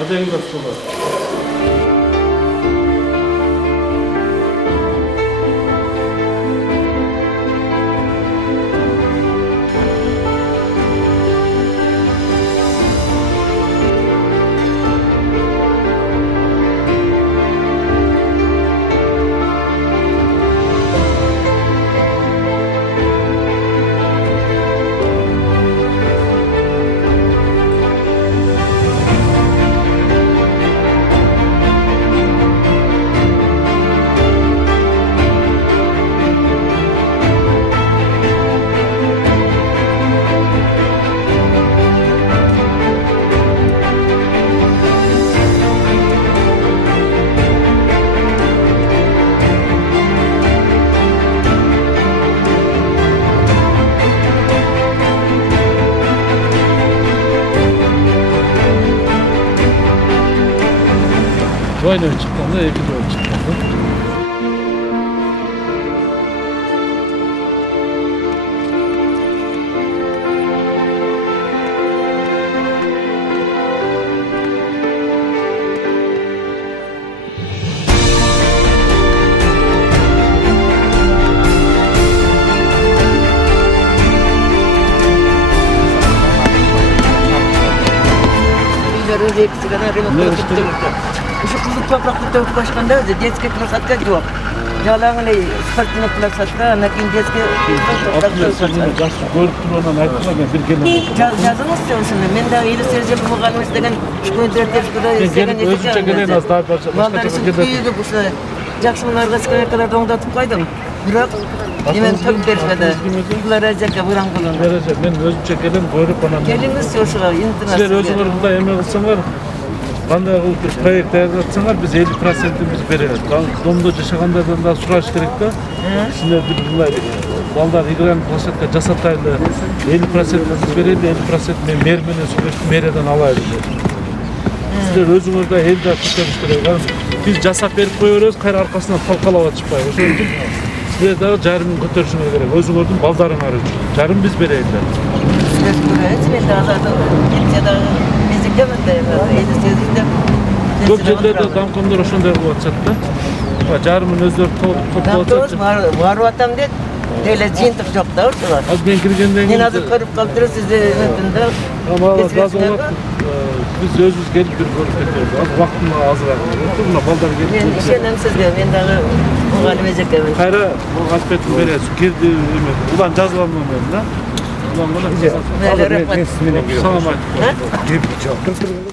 Acayip hastalar. Böyle çıktığında iki doğru çıktı. Şu kızıl topraklı tavuk başkanda özü, detski plasatka yok. Жалаңылы спортивный площадка, ана кейін детский топrak Жақсы көріп тұрғаннан айтқыма мен бір келемін. Жазыңыз осыны. Мен дағы елі сержеп мұғалым істеген Өзінше келен аз daha başka күйігі бұшы жақсы мұнарға скамейкаларды оңдатып қойдым. Бірақ немен төп бермеді. Бұлар әзеке бұран қылын. Мен өзімше келем көріп анан. Келіңіз осыға интернет. Сіздер өзіңер бұнда еме қылсаңар, қандай бір проект аяқтатсаңар біз 50%-іміз береміз. Домда жашағандардан да сұраш керек та. Сіздер бір бұлай балдар игральный площадка жасатайлы 50%-іміз береді, 50% мен мерменен сөйлесіп мереден алайын. Сіздер өзіңерді елді көтеріш керек. Біз жасап беріп қойырыз, қайыр арқасынан талқалауға шықпай. Ошон үчүн сіздер дағы жарымын көтерішіңер керек. Өзіңердің балдарыңар үшін. Жарым біз берейді. Сіздер көріңіз, мен дағы Көп жерлерде дамқомдар ошондой кылып атышат да. Жарымын өздөрү топтоп атышат. Барып атам дейт. Дейле жыйынтык жок да ошолар. Аз мен киргенден Мен азыр көрүп калып турам сизди өтүндө. Biz özümüz gelip bir görüp getiriyoruz. Az vaktim azırak. Buna balдар gelip. Ben işenem sizde. Ben дағы muğalim ejekemin. Kayra bu aspektin beresi. Girdi ulan жазганмын мен да. Ulan bana. Rahmat. Salam aleyküm.